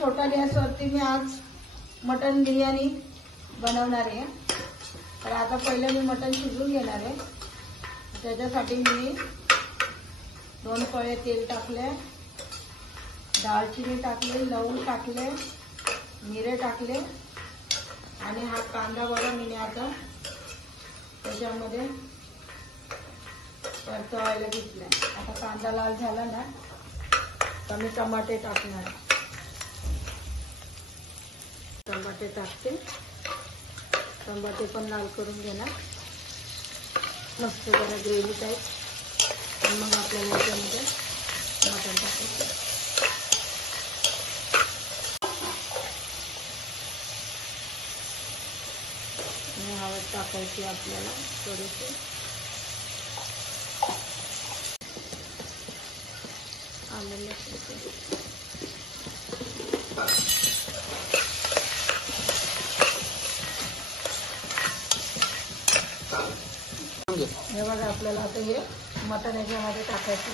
छोटा गॅसवरती मी आज मटन बिर्याणी बनवणार आहे। तर आता पहिले मी मटन शिजवून घेणार आहे। त्याच्यासाठी मी 2 पळे तेल टाकले, दालचिनी टाकले, लवंग टाकले, मिरे टाकले आणि हा कांदा बघा मी आता त्याच्यामध्ये परतवायला घेतलाय। आता कांदा लाल झाला ना तर मी टमाटे टाकणार। टमाटे टाकते, टमाटे पण लाल करून घेणार मस्त जरा ग्रेव्ही टाईप। आणि मग आपल्याला याच्यामध्ये मटण टाकायचं। हळद टाकायची आपल्याला थोडीशी, आलं लसूण, हे बघा आपल्याला आता हे मटण याच्यामध्ये टाकायचं।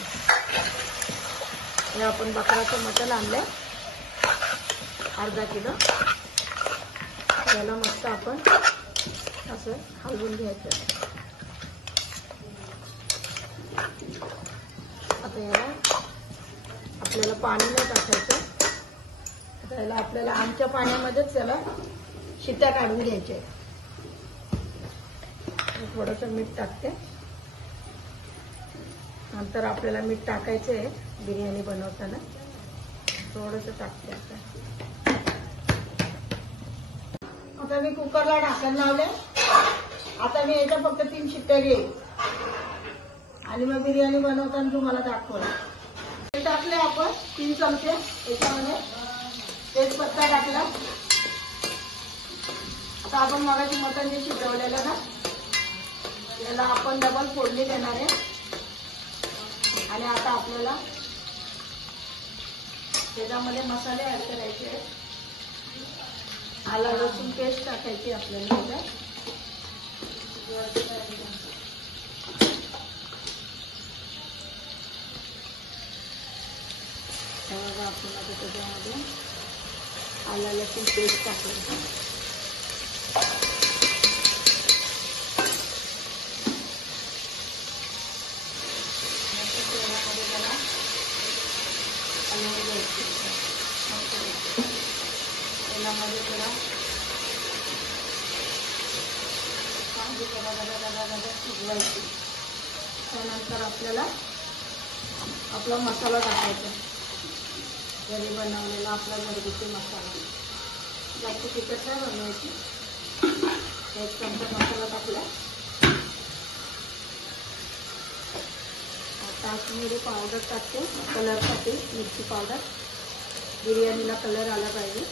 हे आपण बकराचं मटण आणलंय अर्धा किलो। त्याला मस्त आपण असं हलवून घ्यायचं। आता याला आपल्याला पाणी नाही टाकायचं। आता याला आपल्याला आमच्या पाण्यामध्येच त्याला शिट्ट्या काढून घ्यायच्या। थोडंसं मीठ टाकते, नंतर आपल्याला मीठ टाकायचं आहे बिर्याणी बनवताना, थोडंसं टाकते। आता मी कुकरला ढाकण लावले। आता मी याच्या फक्त 3 शिट्ट्या घेईन आणि मग बिर्याणी बनवताना तुम्हाला दाखवलं। ते टाकले आपण 3 चमचे याच्यामध्ये, तेजपत्ता टाकला। आता आपण मगाशी मटण जे शिजवलेलं ना याला आपण डबल फोडणी देणार आहे। आणि आता आपल्याला त्याच्यामध्ये मसाले ऍड करायचे आहेत। आलं लसूण पेस्ट टाकायची आपल्याला त्याच्यात, आपण आता त्याच्यामध्ये आलं लसूण पेस्ट टाकायची। तेलामध्ये थोडा कांदे शिजवायचे। त्यानंतर आपल्याला आपला मसाला टाकायचा, घरी बनवलेला आपला घरगुती मसाला। जास्त तिखट नाही बनवायची। 1 चमचा मसाला टाकला। काश्मीरी पावडर टाकते कलरसाठी, मिरची पावडर, बिर्याणीला कलर आला पाहिजे।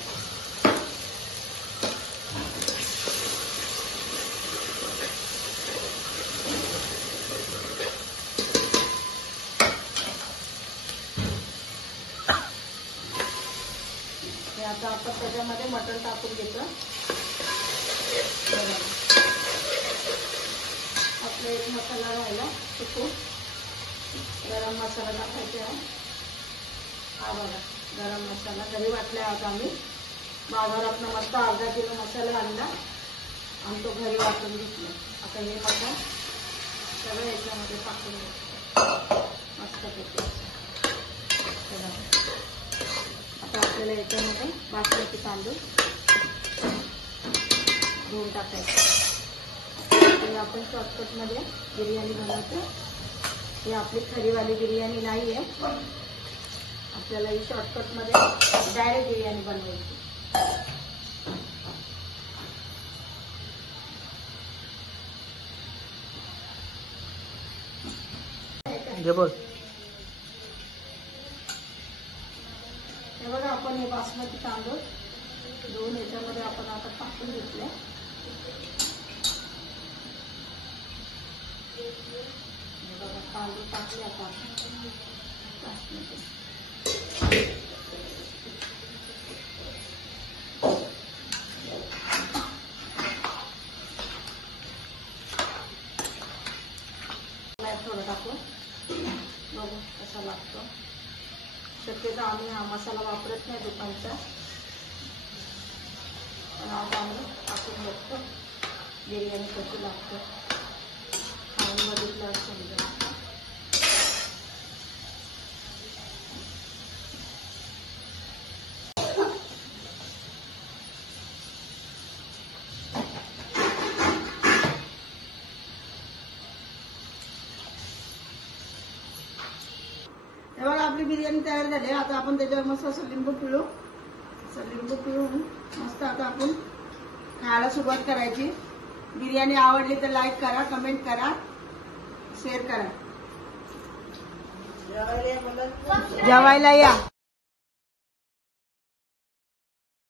आता आपण त्याच्यामध्ये मटण टाकून घेतो। आपला एक मसाला राहिला तो गरम मसाला टाकायचा आहे। हा बघा गरम मसाला घरी वाटलाय। आता आम्ही बाजारातून मस्त अर्धा किलो मसाला आणला आणि तो घरी वाटून घेतला। आता हे मटण सगळं याच्यामध्ये टाकून घ्यायचं मस्तपैकी। आता आपल्याला याच्यामध्ये बासमती तांदूळ धुवून टाकायचं। हे आपण शॉर्टकटमध्ये बिर्याणी बनवतो। ही आपली खरीवाली बिर्याणी नाही आहे, आपल्याला ही शॉर्टकटमध्ये डायरेक्ट बिर्याणी बनवायची। हे बघा आपण हे बासमती तांदूळ धुवून याच्यामध्ये आपण आता टाकून घेतले। बघा तांदूळ टाकले आता बासमती। थोडं टाकून बघू कसा लागतो। शक्यतो आम्ही हा मसाला वापरत नाही दुकानचा, पण आज आम्ही टाकून बघतो बिर्याणी कशी लागते, खाऊन बघितलं समजा. आपली बिर्याणी तयार झाली. आता आपण त्याच्यावर मस्त असं लिंबू पिळून मस्त आता आपण खायला सुरुवात करायची. बिर्याणी आवडली तर लाईक करा, कमेंट करा, शेअर करा. जेवायला या.